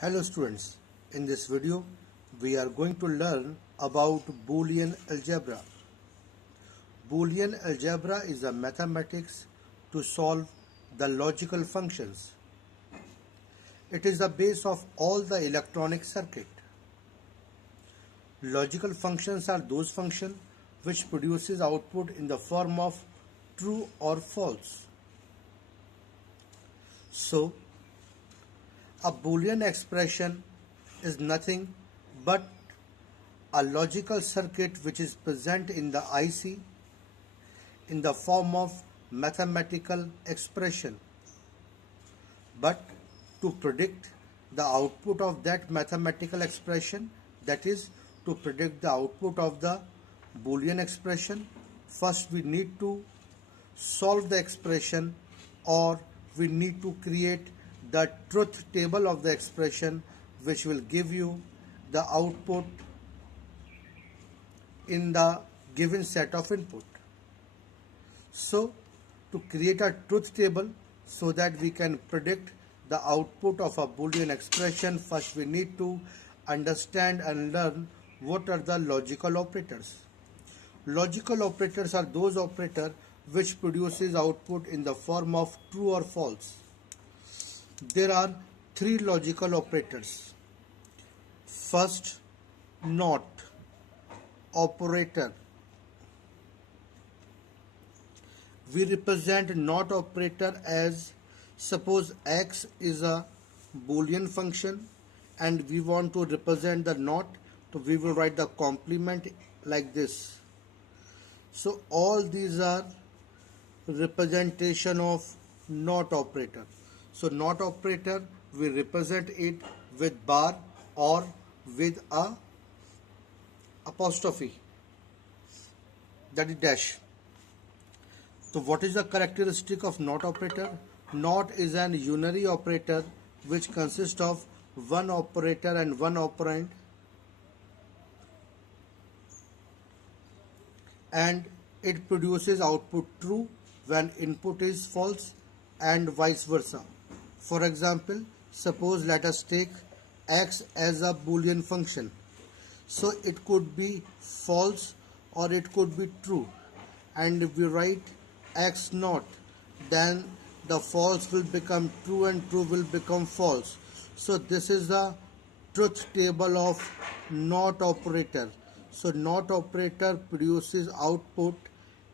Hello students, in this video we are going to learn about Boolean algebra. Boolean algebra is a mathematics to solve the logical functions. It is the base of all the electronic circuit. Logical functions are those functions which produces output in the form of true or false. So, a Boolean expression is nothing but a logical circuit which is present in the IC in the form of mathematical expression. But to predict the output of that mathematical expression, that is to predict the output of the Boolean expression, first we need to solve the expression, or we need to create the truth table of the expression which will give you the output in the given set of input. So to create a truth table so that we can predict the output of a Boolean expression, first we need to understand and learn what are the logical operators. Logical operators are those operators which produces output in the form of true or false. There are three logical operators. First, not operator. We represent not operator as, suppose x is a Boolean function and we want to represent the not, so we will write the complement like this. So all these are representation of not operator. So not operator, we represent it with bar or with a apostrophe, that is dash. So what is the characteristic of not operator? Not is an unary operator which consists of one operator and one operand, and it produces output true when input is false and vice versa. For example, suppose let us take x as a Boolean function. So it could be false or it could be true, and if we write x not, then the false will become true and true will become false. So this is the truth table of not operator. So not operator produces output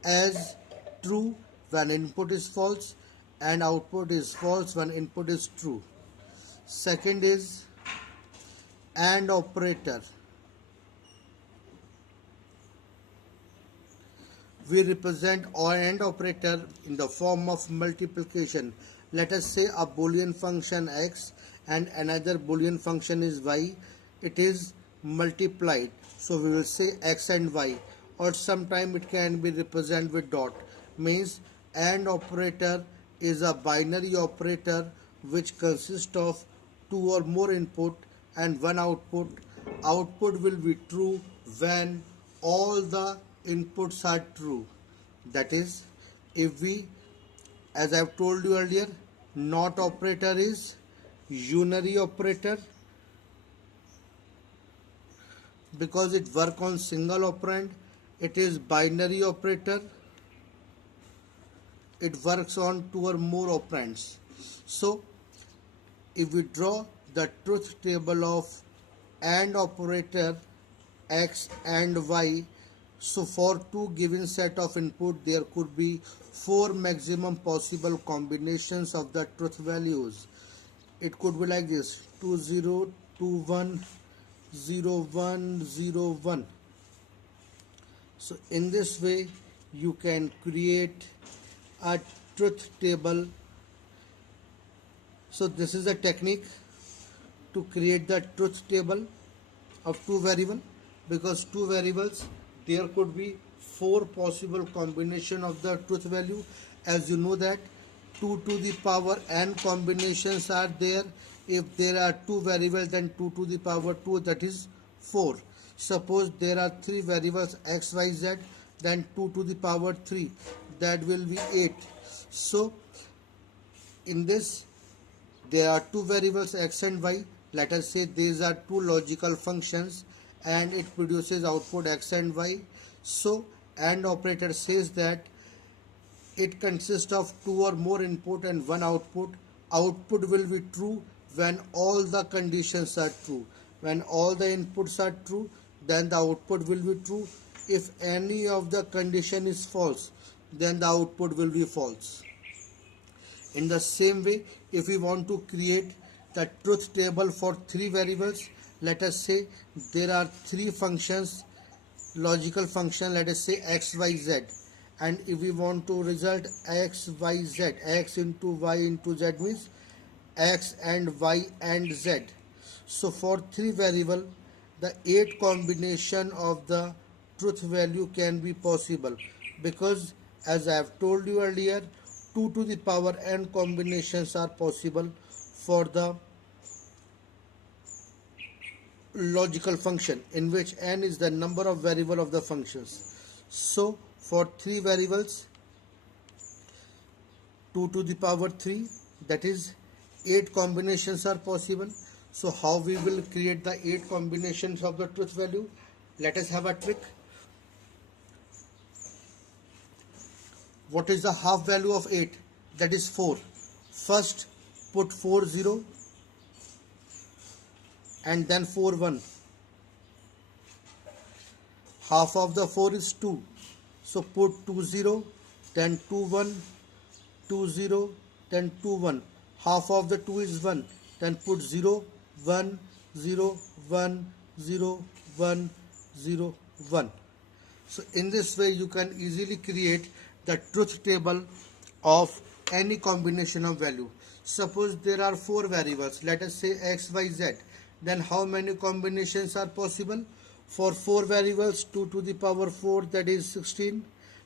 as true when input is false and output is false when input is true. Second is AND operator. We represent AND operator in the form of multiplication. Let us say a Boolean function x and another Boolean function is y. It is multiplied. So we will say x and y, or sometime it can be represented with dot. Means AND operator is a binary operator which consists of two or more input and one output. Output will be true when all the inputs are true. That is, if we, as I have told you earlier, not operator is unary operator because it works on single operand. It is binary operator, it works on two or more operands. So if we draw the truth table of AND operator x and y, so for two given set of input there could be four maximum possible combinations of the truth values. It could be like this: 2 0 2 1 0 1 0 1. So in this way you can create a truth table. So this is a technique to create the truth table of two variables, because two variables there could be four possible combination of the truth value. As you know that 2 to the power n combinations are there. If there are two variables, then 2 to the power 2, that is 4. Suppose there are three variables x, y, z, then 2 to the power 3, that will be 8. So in this there are two variables x and y, let us say these are two logical functions and it produces output x and y. So AND operator says that it consists of two or more input and one output. Output will be true when all the conditions are true. When all the inputs are true, then the output will be true. If any of the condition is false, then the output will be false. In the same way, if we want to create the truth table for three variables, let us say there are three functions, logical function, let us say x, y, z, and if we want to result x, y, z, x into y into z means x and y and z. So for three variable, the 8 combination of the truth value can be possible, because as I have told you earlier, 2 to the power n combinations are possible for the logical function, in which n is the number of variable of the functions. So for three variables, 2 to the power 3, that is 8 combinations are possible. So how we will create the 8 combinations of the truth value? Let us have a trick. What is the half value of 8? That is 4. First put 4 0 and then 4 1. Half of the 4 is 2. So put 2 0, then 2 1, 2 0, then 2 1. Half of the 2 is 1. Then put 0, 1, 0, 1, 0, 1, 0, 1. So in this way you can easily create the truth table of any combination of value. Suppose there are 4 variables, let us say x, y, z. Then how many combinations are possible? For 4 variables, 2 to the power 4, that is 16.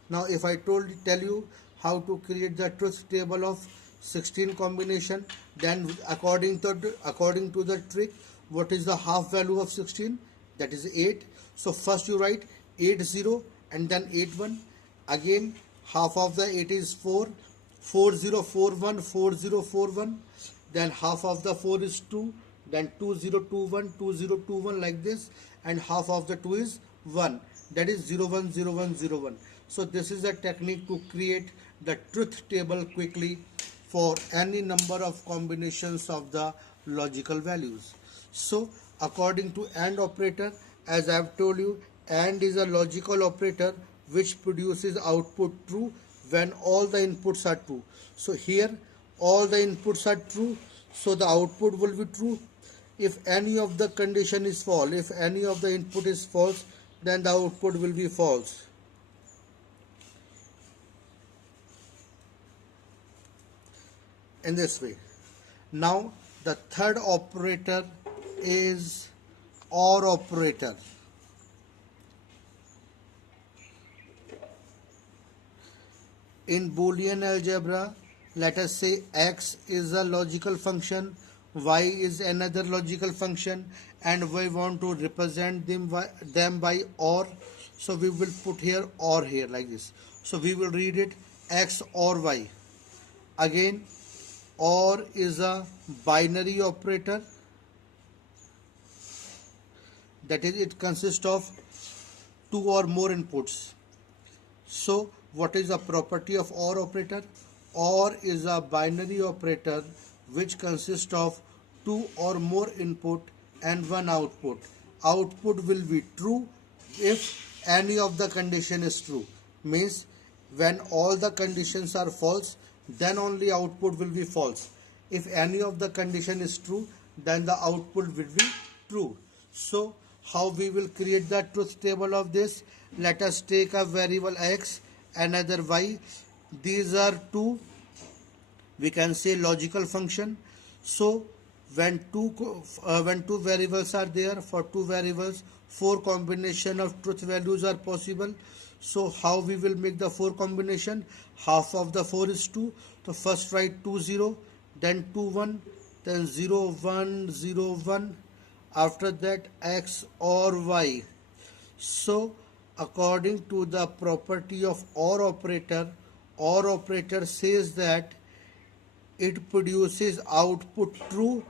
Now if I tell you how to create the truth table of 16 combination, then according to the trick, what is the half value of 16? That is 8. So first you write 8 0 and then 8 1. Again half of the 8 is 4, 4 0 4 1, 4 0 4 1. Then half of the 4 is 2, then 2 0 2 1, 2 0 2 1, like this, and half of the 2 is 1, that is 0 1 0 1 0 1. So this is a technique to create the truth table quickly for any number of combinations of the logical values. So according to AND operator, as I have told you, AND is a logical operator which produces output true when all the inputs are true. So here all the inputs are true, so the output will be true. If any of the condition is false, if any of the input is false, then the output will be false. In this way. Now the third operator is OR operator. In Boolean algebra, let us say x is a logical function, y is another logical function, and we want to represent them by OR. So we will put here OR here like this. So we will read it x or y. Again, OR is a binary operator, that is, it consists of 2 or more inputs. So what is the property of OR operator? OR is a binary operator which consists of 2 or more input and 1 output. Output will be true if any of the condition is true. Means when all the conditions are false, then only output will be false. If any of the condition is true, then the output will be true. So how we will create the truth table of this? Let us take a variable x, another y. These are two, we can say, logical function. So when two variables are there, for 2 variables 4 combination of truth values are possible. So how we will make the 4 combination? Half of the 4 is 2. So first write 2 0, then 2 1, then 0 1 0 1. After that x or y. So according to the property of OR operator says that it produces output true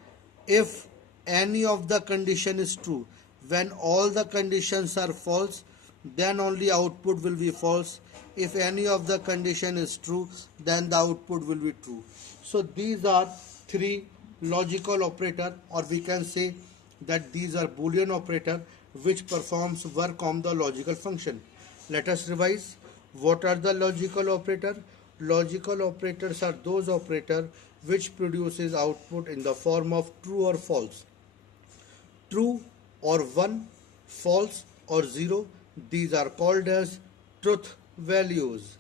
if any of the condition is true. When all the conditions are false, then only output will be false. If any of the condition is true, then the output will be true. So these are three logical operator, or we can say that these are Boolean operator which performs work on the logical function. Let us revise. What are the logical operator? Logical operators are those operator which produces output in the form of true or false. True or 1, false or 0, these are called as truth values.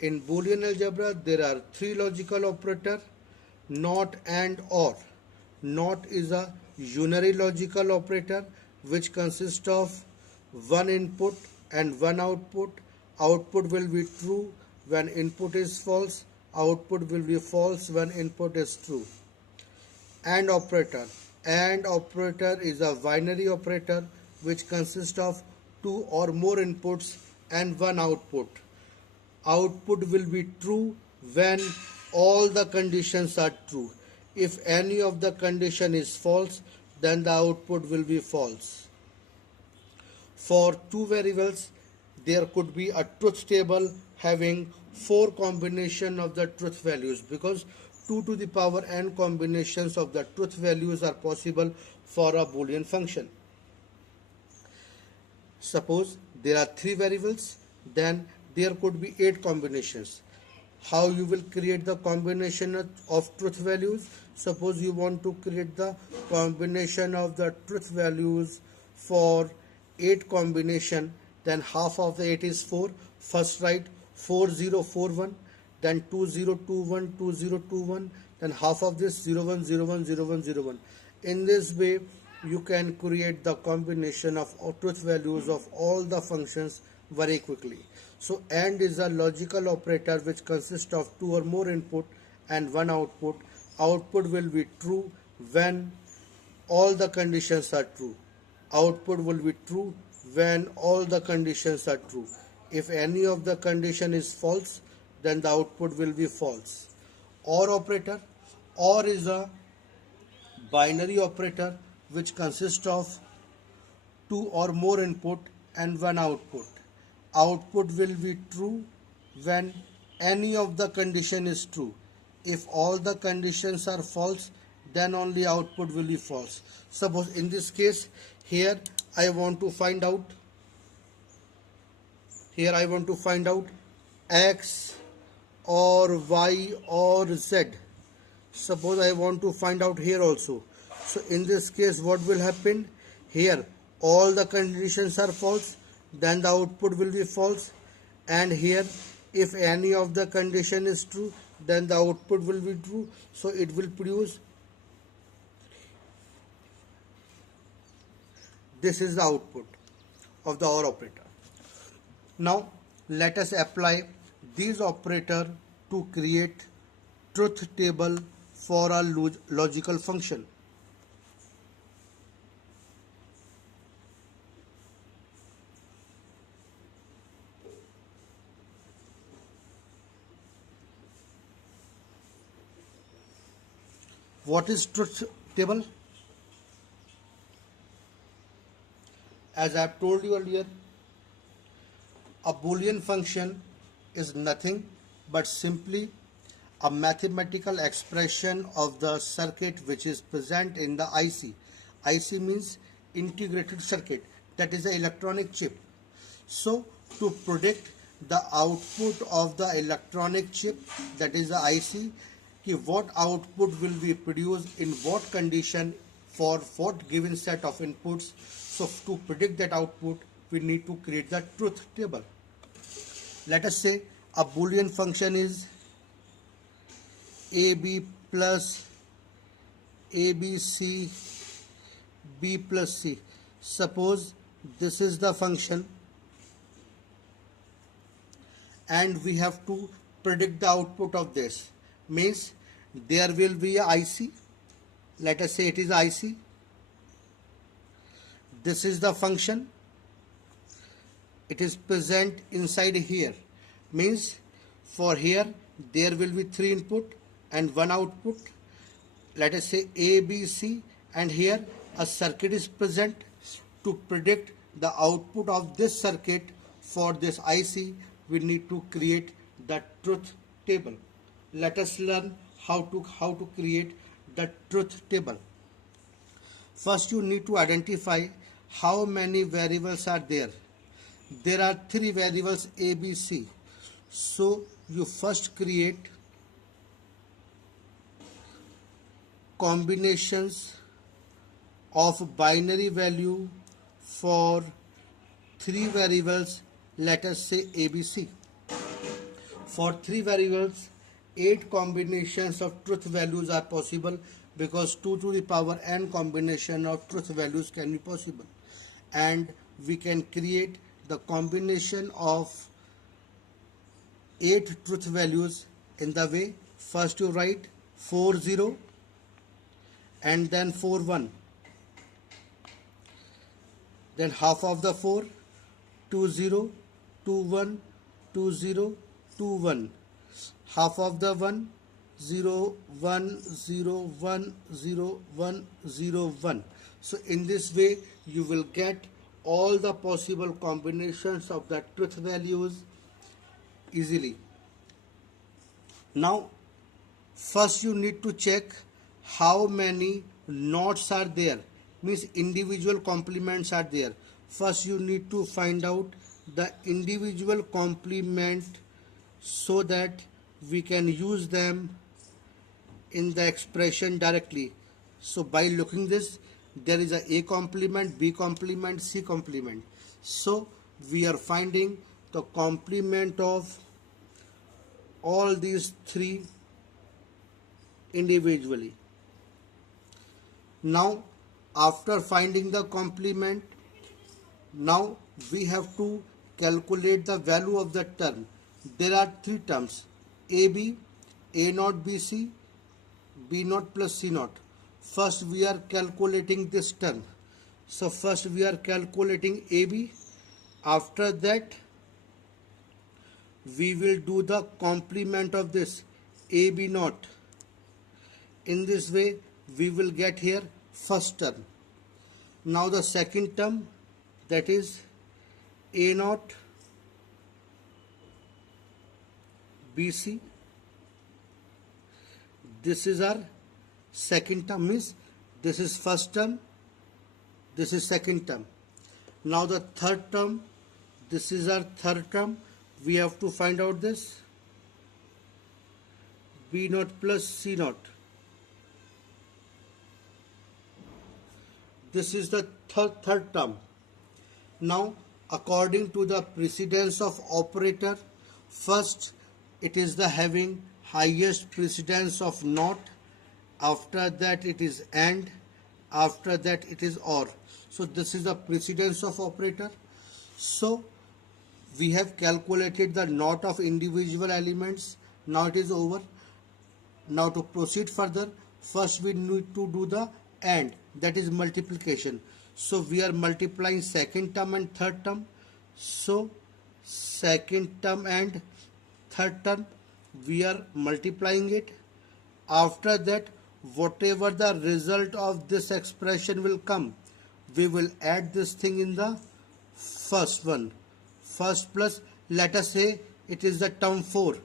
In Boolean algebra, there are three logical operators: not, and, or. Not is a unary logical operator which consists of one input and one output. Output will be true when input is false. Output will be false when input is true. AND operator. AND operator is a binary operator which consists of two or more inputs and one output. Output will be true when all the conditions are true. If any of the condition is false, then the output will be false. For two variables, there could be a truth table having 4 combination of the truth values, because 2 to the power n combinations of the truth values are possible for a Boolean function. Suppose there are 3 variables, then there could be 8 combinations. How you will create the combination of truth values? Suppose you want to create the combination of the truth values for 8 combination, then half of the 8 is 4. First write 4041, then 2021, 2021, then half of this 0101, 0101. In this way, you can create the combination of truth values of all the functions very quickly. So AND is a logical operator which consists of 2 or more input and one output. Output will be true when all the conditions are true. Output will be true when all the conditions are true. If any of the condition is false, then the output will be false. OR operator. OR is a binary operator which consists of 2 or more input and one output. Output will be true when any of the condition is true. If all the conditions are false, then only output will be false. Suppose in this case, here I want to find out x or y or z. Suppose I want to find out here also. So in this case, what will happen? Here all the conditions are false, then the output will be false. And here, if any of the condition is true, then the output will be true. So it will produce. This is the output of the OR operator. Now let us apply these operator to create truth table for a logical function. What is truth table? As I have told you earlier, a Boolean function is nothing but simply a mathematical expression of the circuit which is present in the IC. IC means integrated circuit, that is the electronic chip. So to predict the output of the electronic chip, that is the IC, what output will be produced in what condition for what given set of inputs. So to predict that output, we need to create the truth table. Let us say a Boolean function is AB plus ABC B plus C. Suppose this is the function and we have to predict the output of this. Means there will be a IC. Let us say it is IC. This is the function. It is present inside here. Means for here there will be 3 input and 1 output. Let us say A, B, C, and here a circuit is present. To predict the output of this circuit for this IC, we need to create the truth table. Let us learn how to create the truth table. First, you need to identify how many variables are there. There are 3 variables A, B, C. So you first create combinations of binary value for 3 variables, let us say ABC. For 3 variables, 8 combinations of truth values are possible, because 2 to the power n combination of truth values can be possible. And we can create the combination of 8 truth values in the way, first you write 4 0 and then 4 1, then half of the 4, 2 0 2 1 2 0 2 1, half of the 1, 0 1 0 1 0 1 0 1. So in this way you will get all the possible combinations of the truth values easily. Now first you need to check how many nots are there, means individual complements are there. First you need to find out the individual complement so that we can use them in the expression directly. So by looking this, there is a complement, B complement, C complement. So we are finding the complement of all these 3 individually. Now after finding the complement, now we have to calculate the value of the term. There are 3 terms, AB, A naught BC, B naught plus C naught. First we are calculating this term. So first we are calculating AB. After that we will do the complement of this AB naught. In this way we will get here first term. Now the second term, that is A naught BC. This is our second term, means this is first term, this is second term. Now the third term, this is our third term. We have to find out this B naught plus C naught. This is the third term. Now according to the precedence of operator, first it is the having highest precedence of not, after that it is and, after that it is or. So this is the precedence of operator. So we have calculated the not of individual elements. Now it is over. Now to proceed further, first we need to do the and, that is multiplication. So we are multiplying second term and third term. So second term and third term we are multiplying it. After that, whatever the result of this expression will come, we will add this thing in the first one. First plus, let us say it is the term 4,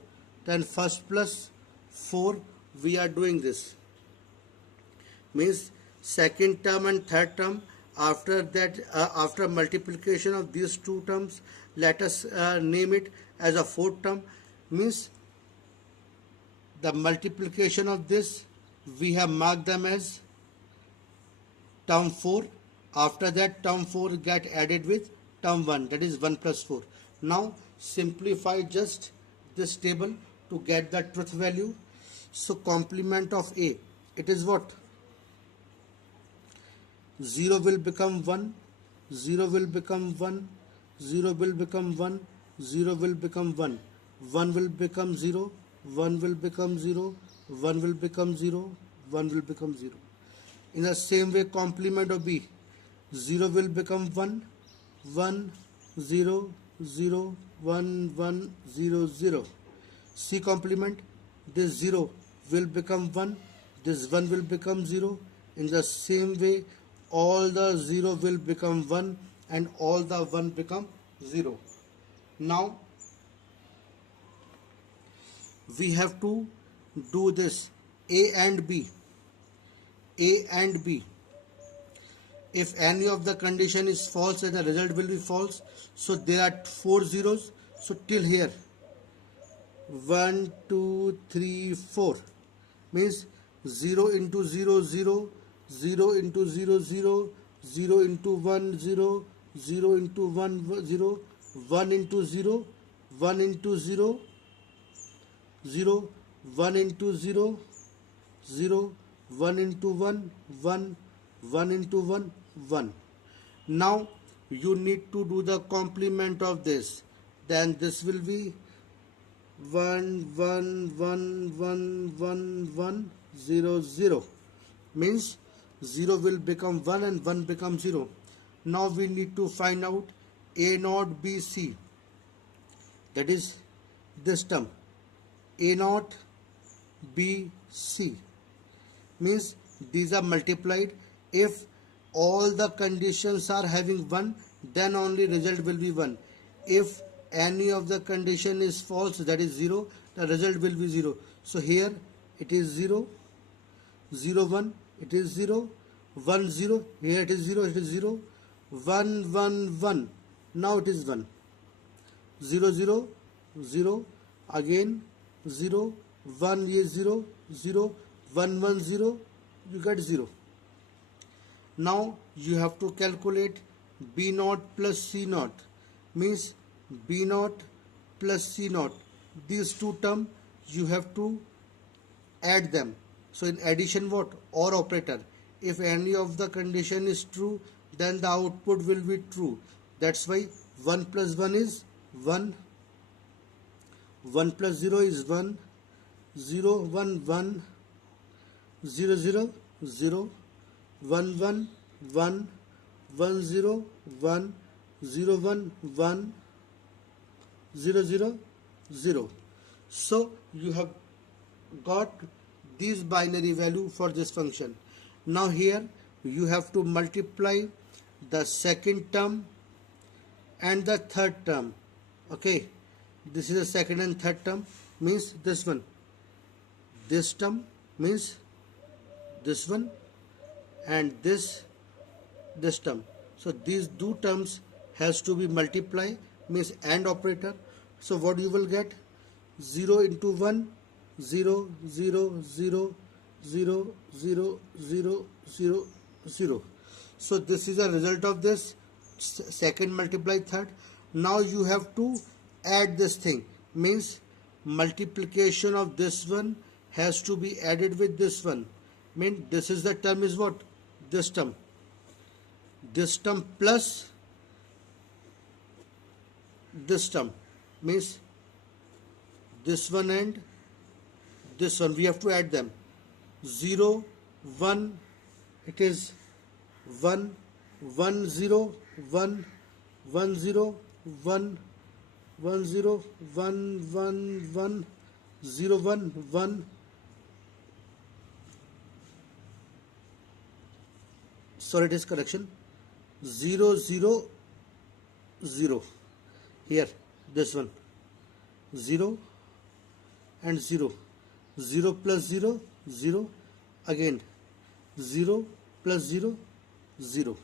then first plus 4 we are doing this, means second term and third term. After that, after multiplication of these 2 terms, let us name it as a fourth term, means the multiplication of this we have marked them as term 4. After that, term 4 get added with term 1, that is 1 plus 4. Now simplify just this table to get the truth value. So complement of A, it is what? 0 will become 1, 0 will become 1, 0 will become 1, 0 will become 1, 1 will become 0, 1 will become 0, 1 will become 0, 1 will become 0. In the same way, complement of B, 0 will become 1, 1, 0, 0, 1, 1, 0, 0. C complement, this 0 will become 1, this 1 will become 0. In the same way, all the 0 will become 1 and all the 1 become 0. Now we have to do this A and B. A and B. If any of the condition is false, then the result will be false. So there are 4 zeros. So till here, 1, 2, 3, 4 means 0 into 0, 0, 0 into 0, 0, 0 into 1, 0, 0 into 1, 0, 1 into 0, 1 into 0, 0, 1 into 0, 0, 1 into 1, 1, 1 into 1, 1. Now you need to do the complement of this. Then this will be 1, 1, 1, 1, 1, 1, 0, 0. Means 0 will become 1 and 1 becomes 0. Now we need to find out A naught B C. That is this term. A naught B C. Means these are multiplied. If all the conditions are having 1, then only result will be 1. If any of the condition is false, that is 0, the result will be 0. So here it is 0, 0, 1, it is 0, 1, 0, here it is 0, it is 0, 1, 1, 1, now it is 1, 0, 0, 0, again 0, 1 is 0, 0, 1, 1, 0, you get 0. Now you have to calculate B naught plus C naught, means B naught plus C naught. These two terms you have to add them. So in addition, what? OR operator. If any of the condition is true, then the output will be true. That's why 1 plus 1 is 1, 1 plus 0 is 1, 0, 1, 1, 0, 0, 0, 1, 1, 1, 1, 0, 1, 0, 1, 1, 0, 0, 0. So you have got this binary value for this function. Now here you have to multiply the second term and the third term. Okay, this is the second and third term, means this one. This term means this one, and this term. So these two terms has to be multiplied, means AND operator. So what you will get? 0 into 1, 0, 0, 0, 0, 0, 0, 0, 0. So this is a result of this second multiply third. Now you have to add this thing, means multiplication of this one has to be added with this one. Mean this is the term is what? This term plus this term, means this one and this one, we have to add them. 0, 1, it is 1, 1, 0, 1, 1, 0, 1, 1, 0, 1, 1, 1, 0, 1, 1, sorry, it is correction, 0, 0, 0. Here this one, 0 and 0, 0 plus 0, 0, again 0 plus 0, 0.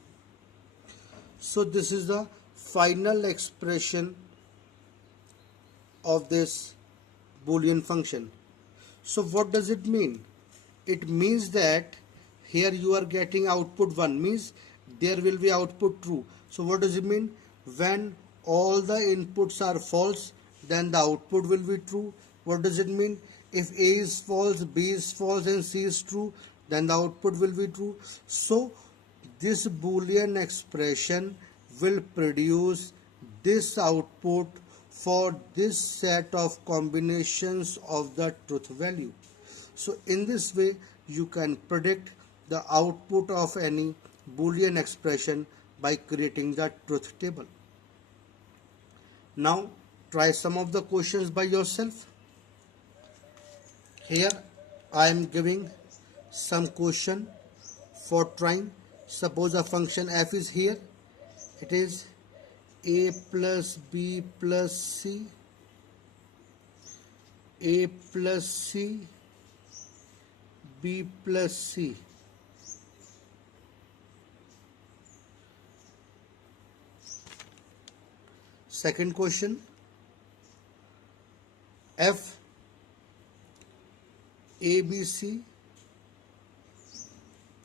So this is the final expression of this Boolean function. So what does it mean? It means that here you are getting output 1, means there will be output true. So what does it mean? When all the inputs are false, then the output will be true. What does it mean? If A is false, B is false and C is true, then the output will be true. So this Boolean expression will produce this output for this set of combinations of the truth value. So in this way you can predict the output of any Boolean expression by creating the truth table. Now try some of the questions by yourself. Here I am giving some question for trying. Suppose a function f is here. It is a plus b plus c, a plus c, b plus c. Second question, f abc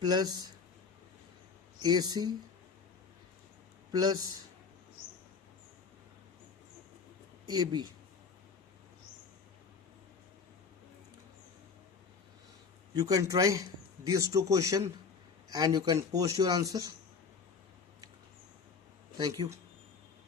plus ac plus ab. You can try these two questions and you can post your answer. Thank you.